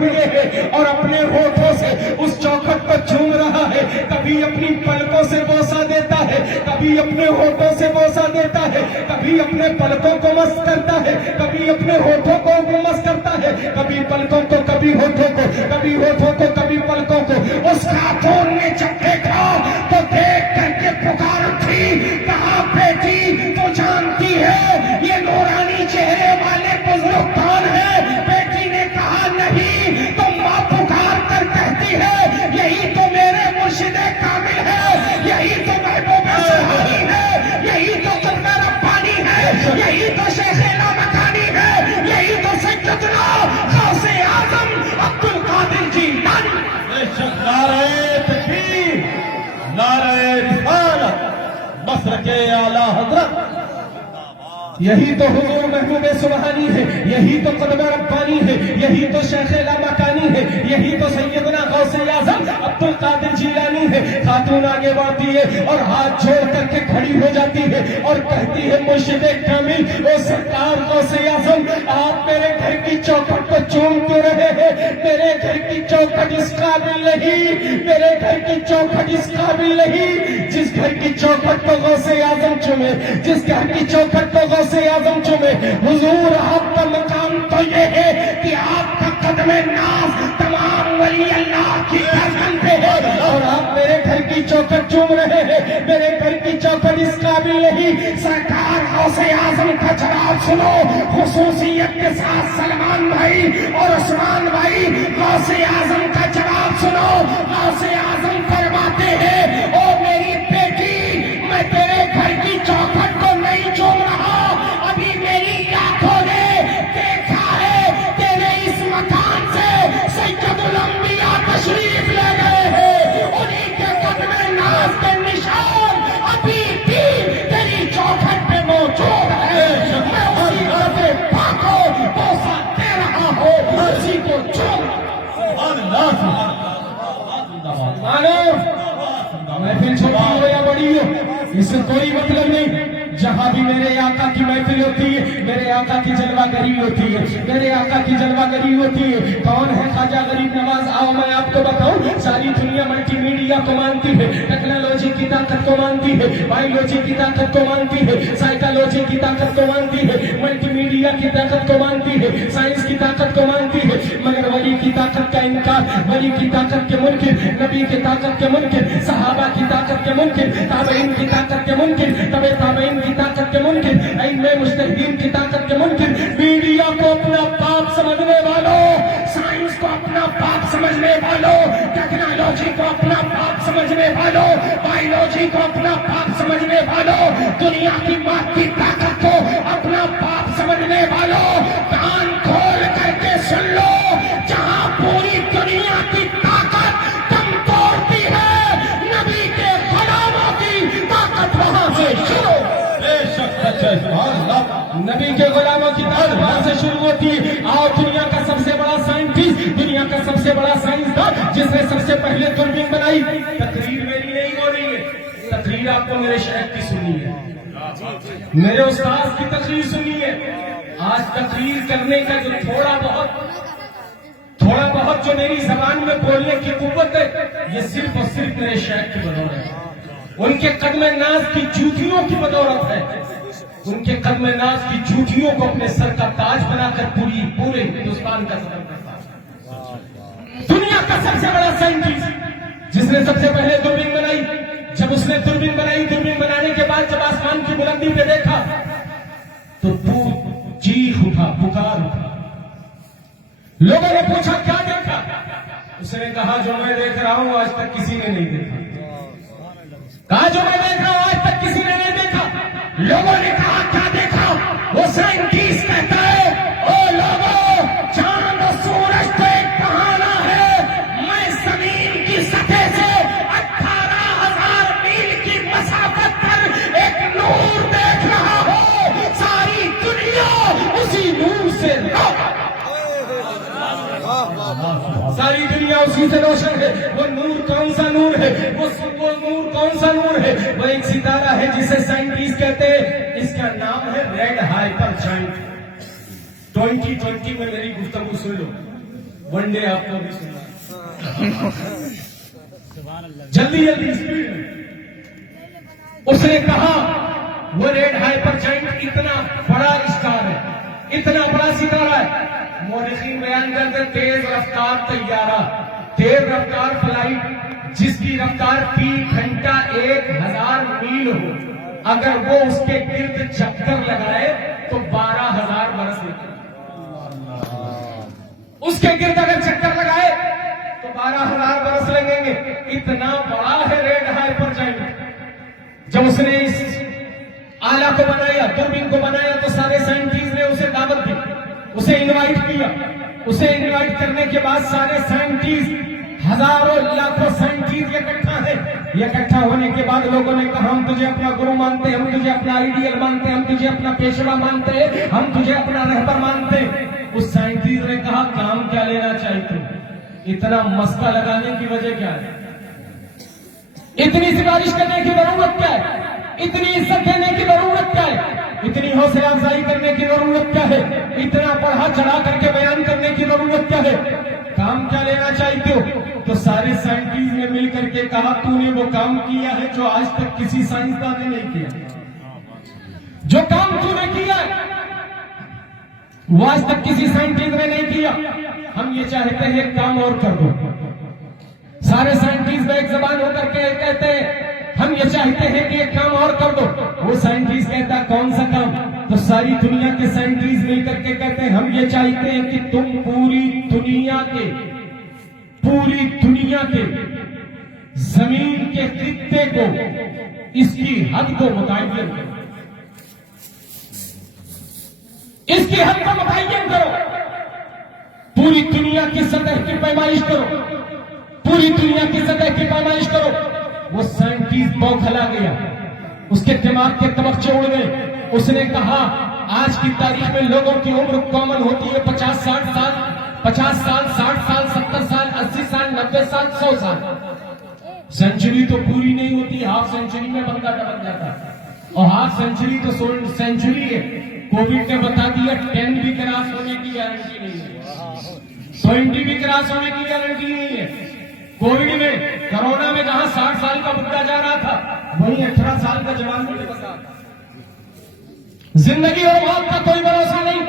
ہوئے ہے اور اپنے ہونٹوں سے اس چوکھٹ پر چوم رہا ہے. کبھی اپنی پلکوں سے بوسہ دیتا ہے, کبھی اپنے ہونٹوں سے بوسہ دیتا ہے, کبھی اپنے پلکوں کو مس کرتا ہے, کبھی اپنے ہونٹوں کو مس کرتا ہے, کبھی پلکوں کو, کبھی ہونٹوں کو, کبھی ہونٹوں کو, کبھی پلکوں کو. اس خاتون نے جب دیکھا تو دیکھ کر کے پکار اٹھی, کہا بیٹی تو جانتی ہے یہ نورانی چہرے والے بزرگ کون ہے؟ بیٹی نے کہا نہیں. تو ماں پکار کر کہتی ہے یہی تو میرے مرشد کامل ہے, یہی تو محبوب سبحانی ہے, یہی تو قطب ربانی ہے, یہی تو شیخ لامکانی ہے, یہی تو سیدنا غوث اعظم عبد القادر جیلانی. نعرہ تکبیر, نعرہ رسالت, مسلک اعلی حضرت. یہی تو حضور محبوب سبحانی ہے, یہی تو قطب ربانی ہے, یہی تو شیخ لامکانی ہے, یہی تو سیدنا غوث اعظم عبد القادر جیلانی ہے. خاتون آگے بڑھتی ہے اور ہاتھ جوڑ کر کے کھڑی ہو جاتی ہے اور کہتی ہے مرشد کامل, او سرکار غوث اعظم, آپ میرے گھر کی چوکھٹ کو چوم کیوں رہے ہیں؟ میرے گھر کی چوکھٹ اس قابل نہیں, میرے گھر کی چوکھٹ اس قابل نہیں. جس گھر کی چوکھٹ کو غوث اعظم چومے, جس گھر کی چوکھٹ کو غوث اعظم چومے, حضور آپ کا مقام تو یہ ہے کہ آپ کا قدم ناز تمام ولی اللہ کی گردن پہ ہے اور آپ میرے گھر کی چوکھٹ چوم رہے ہیں. میرے گھر کی چوکھٹ اس قابل نہیں. سرکار غوث اعظم کا جواب سنو خصوصیت کے ساتھ. سلمان بھائی اور عثمان بھائی, غوث اعظم کا جواب سنو. غوث اعظم فرماتے ہیں او میری بیٹی, میں تیرے گھر کی چوکھٹ کو نہیں چوم رہا, ابھی میری آنکھوں نے دیکھا ہے تیرے اس مکان سے سید الانبیاء تشریف لے گئے ہیں, انہیں کے قدم ناز کے نشان ابھی بھی تیری چوکھٹ پہ موجود ہے. میں اسی سے پاکو بوسہ دے رہا ہوں, اسی کو چوم. محفل چھوٹی ہو یا بڑی ہو اس سے کوئی مطلب نہیں. جہاں بھی میرے آقا کی محفل ہوتی ہے, میرے آقا کی جلوہ گری ہوتی ہے, میرے آقا کی جلوہ گری ہوتی ہے. کون ہے خواجہ غریب نواز؟ آؤ میں آپ کو بتاؤں. ساری دنیا ملٹی میڈیا کو مانتی ہے, ٹیکنالوجی کی طاقت کو مانتی ہے, بایولوجی کی طاقت کو مانتی ہے, سائیکالوجی کی طاقت کو مانتی ہے, ملٹی میڈیا کی طاقت کو مانتی ہے, سائنس کی طاقت کو مانتی ہے, مگر ولی کی طاقت کا انکار, ولی کی طاقت کے منکر, نبی کی طاقت کے منکر, صحابہ کی طاقت کے منکر, تابعین کی طاقت کے منکر, تبع تابعین کی طاقت کے منکر, علم مجتہدین کی طاقت کے منکر, میڈیا کو اپنا باپ سمجھنے والوں, سائنس کو اپنا باپ سمجھنے والوں, ٹیکنالوجی کو اپنا باپ سمجھنے والوں, بایولوجی کو اپنا باپ سمجھنے والوں, دنیا کی مادی طاقت کو اپنا باپ سمجھنے والوں, کان کھول کر کے سن لو. جہاں پوری دنیا کی طاقت دم توڑتی ہے, نبی کے غلاموں کی طاقت وہاں سے شروع. نبی کے غلاموں کی طاقت وہاں سے شروع ہوتی ہے. آؤ دنیا کا سب سے بڑا سائنٹسٹ, دنیا کا سب سے بڑا سائنسدان, جس نے سب سے پہلے دوربین بنائی. تقریر میری نہیں ہو رہی ہے, تقریر آپ کو میرے شیخ کی سنی ہے, میرے استاد کی تقریر سنی ہے. آج تقریر کرنے کا جو تھوڑا بہت جو میری زبان میں بولنے کی قوت ہے, یہ صرف اور صرف میرے شیخ کی بدولت ہے, ان کے قدم ناز کی جوتیوں کی بدولت ہے. ان کے قدم ناز کی جوتیوں کو اپنے سر کا تاج بنا کر پورے ہندوستان کا سفر کرتا ہے. دنیا کا سب سے بڑا سائنٹسٹ جس نے سب سے پہلے دوربین بنائی. جب اس نے دوربین بنائی, دوربین بنانے کے بعد جب آسمان کی بلندی پہ دیکھا تو چیخ اٹھا, پکار اٹھا. لوگوں نے پوچھا کیا دیکھا؟ اس نے کہا جو میں دیکھ رہا ہوں آج تک کسی نے نہیں دیکھا. کہا جو میں دیکھ رہا ہوں آج تک کسی نے نہیں دیکھا. لوگوں نے کہا کیا دیکھا؟ وہ سائنٹسٹ کہتا ہے او لوگوں, چاند و سورج تو ایک بہانہ ہے, میں زمین کی سطح سے 18,000 میل کی مسافت پر ایک نور دیکھ رہا ہوں. ساری دنیا اسی نور سے ساری دنیا اسی سے روشن ہے. وہ نور کون سا نور ہے؟ وہ نور کون سا نور ہے؟ وہ ایک ستارہ ہے جسے سائنٹسٹ کہتے ہیں, اس کا نام ہے ریڈ ہائپر جائنٹ. 2020 میں میری گفتگو سن لو. ون ڈے آپ کو بھی سنا جلدی جلدی اسپیڈ میں. اس نے کہا وہ ریڈ ہائپر جائنٹ اتنا بڑا اسٹار ہے, اتنا بڑا ستارہ ہے. مورخین بیان کرتے تیز رفتار طیارہ, تیز رفتار فلائٹ جس کی رفتار فی گھنٹہ 1000 میل ہو, اگر وہ اس کے گرد چکر لگائے تو 12,000 برس لیتے. اس کے گرد اگر چکر لگائے تو 12,000 برس لگیں گے. اتنا بڑا ہے ریڈ ہائپر جائنٹ. جب اس نے اس آلہ کو بنایا, دوربین کو بنایا, تو سارے سائنٹسٹ نے اسے دعوت دی, اسے انوائٹ کیا. اسے انوائٹ کرنے کے بعد سارے سائنٹسٹ, ہزاروں لاکھوں سائنٹسٹ اکٹھا ہے. یہ اکٹھا ہونے کے بعد لوگوں نے کہا ہم تجھے اپنا گرو مانتے ہیں, ہم تجھے اپنا آئیڈیل مانتے ہیں, ہم تجھے اپنا پیشوا مانتے ہیں, ہم تجھے اپنا رہبر مانتے ہیں. اس سائنٹسٹ نے کہا کام کیا لینا چاہتے ہو؟ اتنا مسئلہ لگانے کی وجہ کیا ہے؟ اتنی سفارش کرنے کی ضرورت کیا ہے؟ اتنی عزت دینے کی ضرورت کیا ہے؟ اتنی حوصلہ افزائی کرنے کی ضرورت کیا ہے؟ اتنا بڑھا چڑھا کر کے بیان کرنے کی ضرورت کیا ہے؟ کام کیا لینا چاہتے ہو؟ تو سارے سائنٹسٹ نے مل کر کے کہا تو نے وہ کام کیا ہے جو آج تک کسی سائنسدان نے نہیں کیا. جو کام تو نے کیا ہے وہ آج تک کسی سائنٹسٹ نے نہیں کیا. ہم یہ چاہتے ہیں ایک کام اور کر دو. سارے سائنٹسٹ ایک زبان ہو کر کے کہتے ہیں ہم یہ چاہتے ہیں کہ ایک کام اور کر دو. وہ سائنٹسٹ کہتا کون سا کام؟ تو ساری دنیا کے سائنٹسٹ مل کر کے کہتے ہیں ہم یہ چاہتے ہیں کہ تم پوری دنیا کے زمین کے خطے کو, اس کی حد کو متعین کرو, اس کی حد کو متعین کرو. پوری دنیا کی سطح کی پیمائش کرو, پوری دنیا کی سطح کی پیمائش کرو. وہ سائنٹسٹ بوکھلا گیا, اس کے دماغ کے تبخچے اڑ گئے. اس نے کہا آج کی تاریخ میں لوگوں کی عمر کامن ہوتی ہے 50-60 سال, 50 سال, 60 سال, 70 سال, 80 سال, 90 سال, 100 سال. سینچری تو پوری نہیں ہوتی, ہاف سینچری میں بندہ ٹپک جاتا ہے, اور ہاف سینچری تو سینچری ہے. کووڈ نے بتا دیا 10 بھی کراس ہونے کی گارنٹی نہیں ہے, 20 بھی کراس ہونے کی گارنٹی نہیں ہے. کووڈ میں, کرونا میں جہاں 60 سال کا بڈھا جا رہا تھا وہیں 18 سال کا جوان بھی بتا. زندگی اور موت کا کوئی بھروسہ نہیں.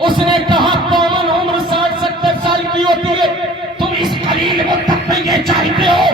اس نے کہا کامن عمر 60-70 سال کی ہوتی ہے, تم اس قلیل مدت میں یہ چاہتے ہو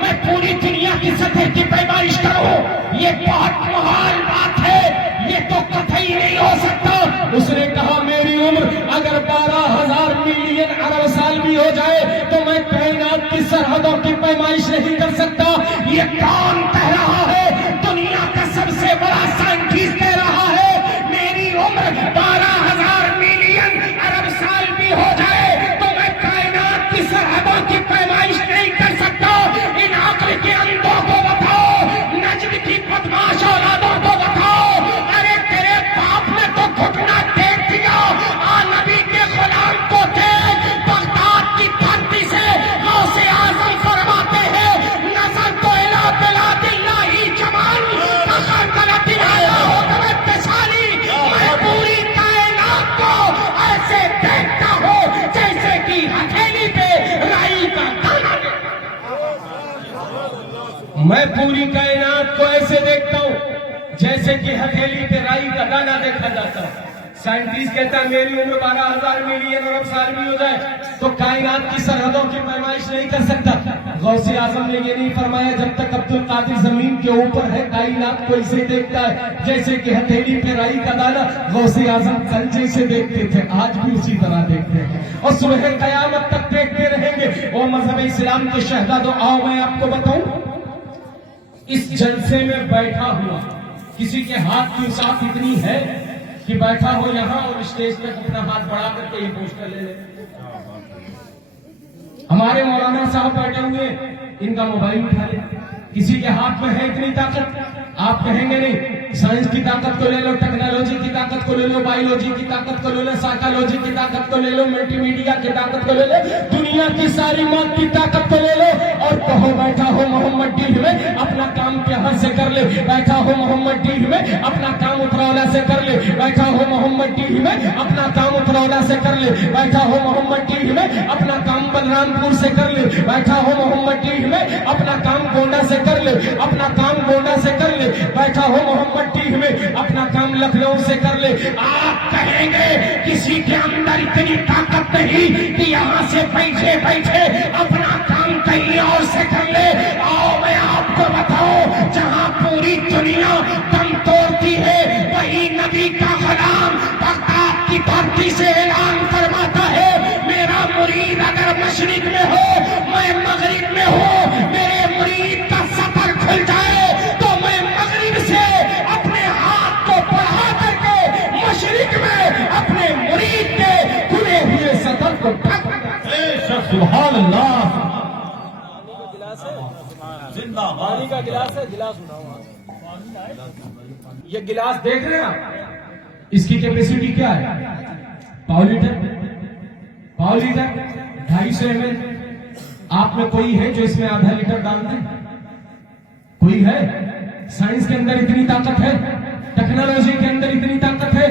میں پوری دنیا کی سطح کی پیمائش کروں؟ یہ بہت محال بات ہے, یہ تو قطعی نہیں ہو سکتا. اس نے کہا میری عمر اگر 12,000 ملین ارب سال بھی ہو جائے تو میں کائنات کی سرحدوں کی پیمائش نہیں کر سکتا. یہ کون کہہ رہا ہے؟ دنیا کا سب سے بڑا سائنٹسٹ کہہ رہا ہے میری عمر 12,000 ملین ارب سال بھی ہو جائے تو میں کائنات کی سرحدوں کی پیمائش نہیں کر سکتا. ان عقل کے اندھوں کو بتاؤ, نجم کی بدماش اولادوں کو بتاؤ, ارے تیرے باپ نے تو گھٹنا دیکھ دیا نبی کے غلام کو دیکھ. بغداد کی دھرتی سے غوث اعظم فرماتے ہیں نظر تو الی بلاد اللہ جمال تخلت آیا ہو تمتشالی. میں پوری کائنات کو ایسے دیکھتا ہوں جیسے کہ ہتھیلی پہ رائی کا دانا. میں پوری کائنات کو ایسے دیکھتا ہوں جیسے کہ ہتھیلی پہ رائی کا دانا دیکھا جاتا ہے. سائنٹسٹ کہتا ہے میری عمر 12,000 ملین ارب سال بھی ہو جائے تو کائنات کی سرحدوں کی پیمائش نہیں کر سکتا. غوث اعظم نے یہ نہیں فرمایا جب تک عبد القادر زمین کے اوپر ہے کائنات کو اسے دیکھتا ہے جیسے کہ ہتھیلی پہ رائی کا دانا. غوث اعظم کل جیسے دیکھتے تھے آج بھی اسی طرح دیکھتے ہیں اور صبح قیامت تک دیکھتے رہیں گے. اور مذہب اسلام کے شہزادوں, آؤ میں آپ کو بتاؤں, اس جلسے میں بیٹھا ہوا کسی کے ہاتھ کی وسعت اتنی ہے کہ بیٹھا ہو یہاں اور اسٹیج تک اپنا ہاتھ بڑھا کر کے یہ پوسٹر لے لے. ہمارے مولانا صاحب بیٹھے ہوئے, ان کا موبائل اٹھا لے. کسی کے ہاتھ میں ہے اتنی طاقت, آپ کہیں گے نہیں. سائنس کی طاقت کو لے لو, ٹیکنالوجی کی طاقت کو لے لو, بایولوجی کی طاقت کو لے لو, سائیکالوجی کی طاقت کو لے لو, ملٹی میڈیا کی طاقت کو لے لو, دنیا کی ساری موت کی طاقت کو لے لو, اور کہو بیٹھا ہو محمد ڈیہ میں اپنا کام پیہر سے کر لے، بیٹھا ہو محمد ڈیہ میں اپنا کام اترولہ سے کر لے، بیٹھا ہو محمد ڈیہ میں اپنا کام اترولہ سے کر لے، بیٹھا ہو محمد ڈیہ میں اپنا کام بلرام پور سے کر لے، بیٹھا ہو محمد ڈیہ میں اپنا کام گونڈا سے کر لے، اپنا کام گونڈا سے کر لے، بیٹھا ہو محمد ڈیہ میں اپنا کام لکھنؤ سے کر لے۔ آپ کہیں گے کسی کے اندر اتنی طاقت نہیں کہ یہاں سے بیٹھے بیٹھے اپنا کام کہیں اور سے کر لے۔ آؤ میں آپ کو بتاؤں، جہاں پوری دنیا دم توڑتی ہے وہی نبی کا غلام بغداد کی دھرتی سے اعلان فرماتا ہے، میرا مرید اگر مشرق میں ہو میں مغرب میں ہوں، میرے مرید کا سفر کھل جائے تو میں مغرب سے اپنے ہاتھ کو بڑھا کر کے مشرق میں اپنے مرید کے کھلے ہوئے سفر کو ڈھک بے شک سبحان اللہ، زندہ پانی باد۔ کا گلاس ہے، گلاس اٹھاؤ۔ یہ گلاس دیکھ رہے ہیں آپ، اس کی کیپیسٹی کیا ہے؟ پاؤ لیٹر، 250 ml۔ آپ میں کوئی ہے جو اس میں آدھا لیٹر ڈال دے؟ کوئی ہے؟ سائنس کے اندر اتنی طاقت ہے، ٹیکنالوجی کے اندر اتنی طاقت ہے،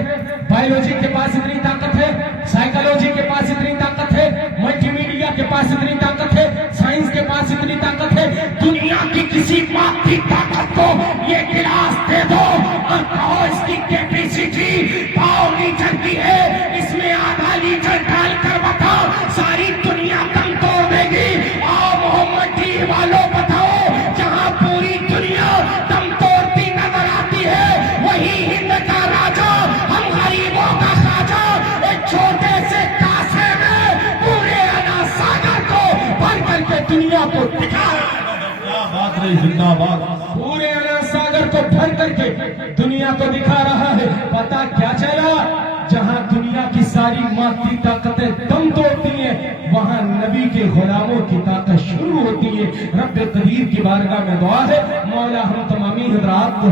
بایولوجی کے پاس اتنی طاقت ہے، سائیکالوجی کے پاس اتنی طاقت ہے، ملٹی میڈیا کے پاس اتنی طاقت ہے، سائنس کے پاس اتنی طاقت ہے۔ دنیا کی کسی بات کی طاقت کو یہ گلاس دے دو اور کہو اس کی کیپیسٹی پاؤ لیٹر کی ہے، اس میں آدھا لیٹر ڈال کر بتاؤ، ساری دنیا دم توڑ دے گی۔ آؤ محمد ڈیہ والوں بتاؤ، جہاں پوری دنیا دم توڑتی نظر آتی ہے وہی ہند کا راجا، ہم غریبوں کا خواجہ، ایک چھوٹے سے کاسے میں پورے انا ساگر کو بھر کر کے دنیا کو دکھا رہا ہے۔ کیا بات رہی، زندہ باد۔ پورے انا ساگر کو بھر کر کے دنیا کو دکھا رہا ہے۔ پتا کیا چلا؟ جہاں دنیا کی ساری مادی طاقتیں دم توڑتی ہیں وہاں نبی کے غلاموں کی طاقت شروع ہوتی ہے۔ رب قدیر کی بارگاہ میں دعا ہے، مولا ہم تمامی حضرات کو